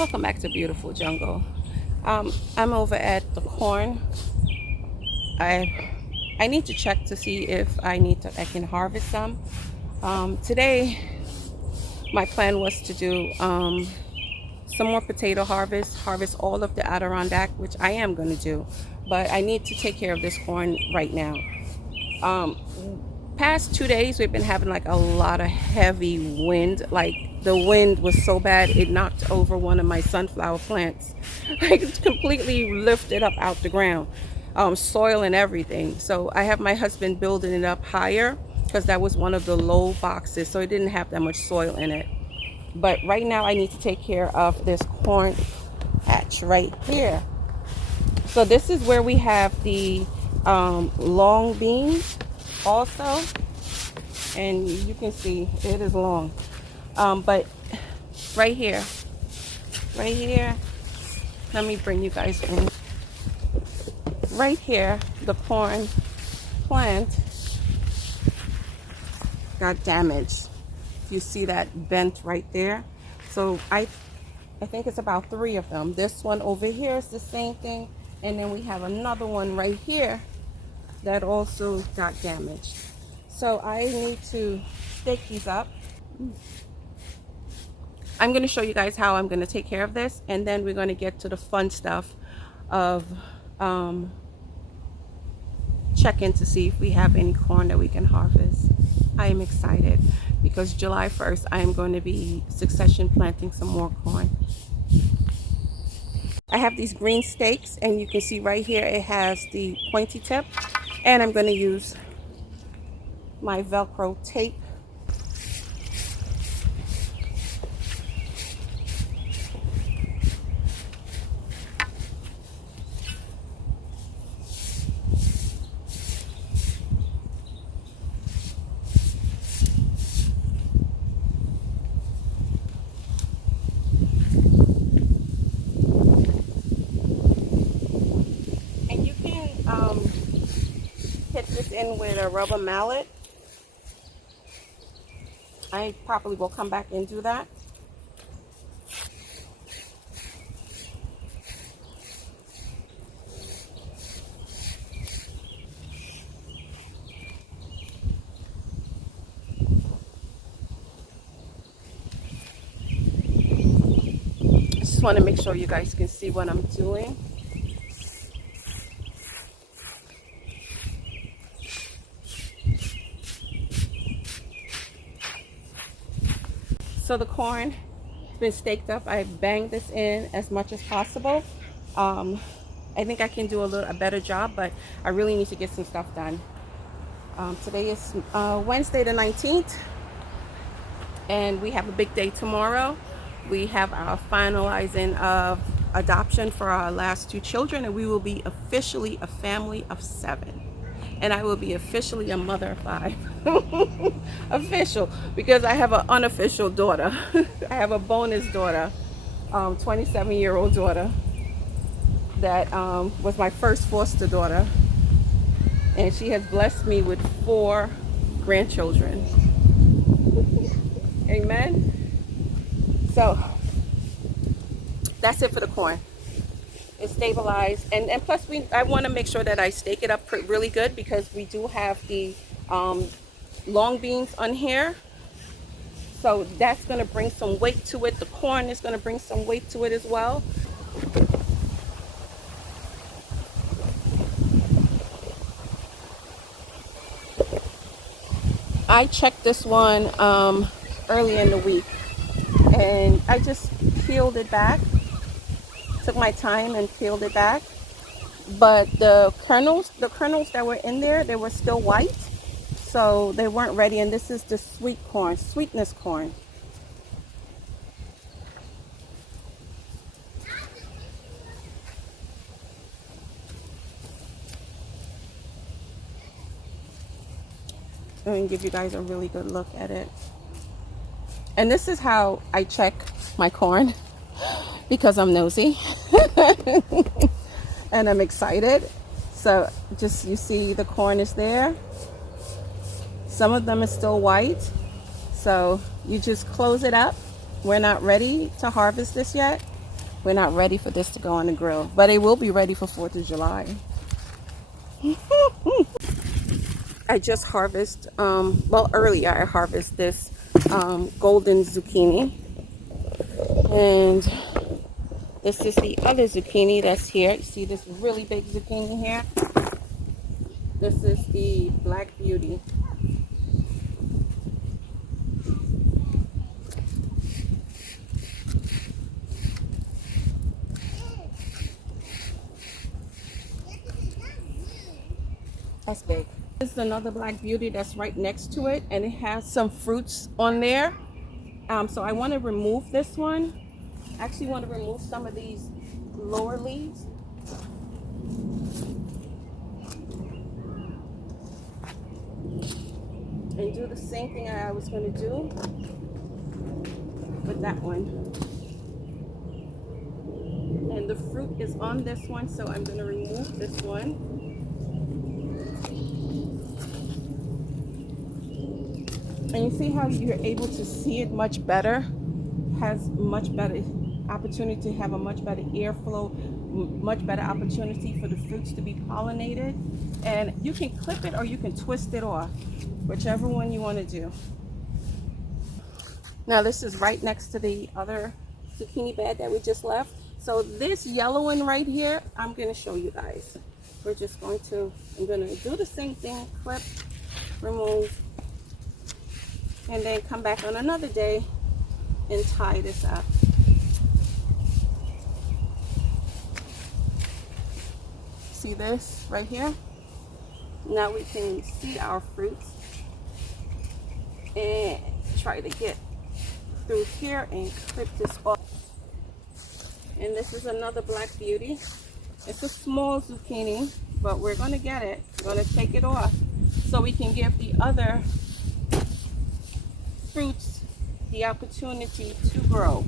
Welcome back to Beautiful Jungle. I'm over at the corn. I need to check to see if I can harvest some. Today my plan was to do some more potato harvest all of the Adirondack, which I am going to do, but I need to take care of this corn right now. Past 2 days we've been having like a lot of heavy wind. Like the wind was so bad it knocked over one of my sunflower plants. Like it's completely lifted up out the ground, soil and everything. So I have my husband building it up higher because that was one of the low boxes, so it didn't have that much soil in it. But right now I need to take care of this corn patch right here. So this is where we have the long beans also, and you can see it is long, but right here, let me bring you guys in. Right here the corn plant got damaged. You see that bent right there. So I think it's about 3 of them. This one over here is the same thing, and then we have another one right here that also got damaged. So I need to stake these up. I'm going to show you guys how I'm going to take care of this, and then we're going to get to the fun stuff of checking to see if we have any corn that we can harvest. I am excited because July 1st I am going to be succession planting some more corn. I have these green stakes, and you can see right here it has the pointy tip, and I'm going to use my Velcro tape. And you can hit this in with a rubber mallet. I probably will come back and do that. Just want to make sure you guys can see what I'm doing. So the corn has been staked up. I banged this in as much as possible. I think I can do a better job, but I really need to get some stuff done. Today is Wednesday the 19th, and we have a big day tomorrow. We have our finalizing of adoption for our last 2 children, and we will be officially a family of 7. And I will be officially a mother of 5. Official, because I have an unofficial daughter. I have a bonus daughter, 27-year-old daughter that was my first foster daughter, and she has blessed me with 4 grandchildren. Amen. So that's it for the corn. It's stabilized, and plus I want to make sure that I stake it up really good, because we do have the long beans on here, so that's going to bring some weight to it. The corn is going to bring some weight to it as well. I checked this one early in the week, and I just peeled it back. Took my time and peeled it back, but the kernels that were in there, they were still white, so they weren't ready. And this is the sweetness corn. Let me give you guys a really good look at it. And this is how I check my corn, because I'm nosy and I'm excited. So just, you see the corn is there. Some of them is still white, so you just close it up. We're not ready to harvest this yet, we're not ready for this to go on the grill, but it will be ready for 4th of July. I just harvest, well, earlier I harvest this golden zucchini, and this is the other zucchini that's here. You see this really big zucchini here? This is the Black Beauty. That's big. This is another Black Beauty that's right next to it, and it has some fruits on there. So I want to remove this one. I actually want to remove some of these lower leaves. And do the same thing I was going to do with that one. And the fruit is on this one, so I'm going to remove this one. And you see how you're able to see it much better? Has much better opportunity to have a much better airflow, much better opportunity for the fruits to be pollinated. And you can clip it or you can twist it off, whichever one you want to do. Now this is right next to the other zucchini bed that we just left. So this yellow one right here, I'm going to show you guys. We're just going to, I'm going to do the same thing, clip, remove, and then come back on another day and tie this up. See this right here? Now we can see our fruits and try to get through here and clip this off. And this is another Black Beauty. It's a small zucchini, but we're going to get it. We're going to take it off so we can give the other fruits the opportunity to grow.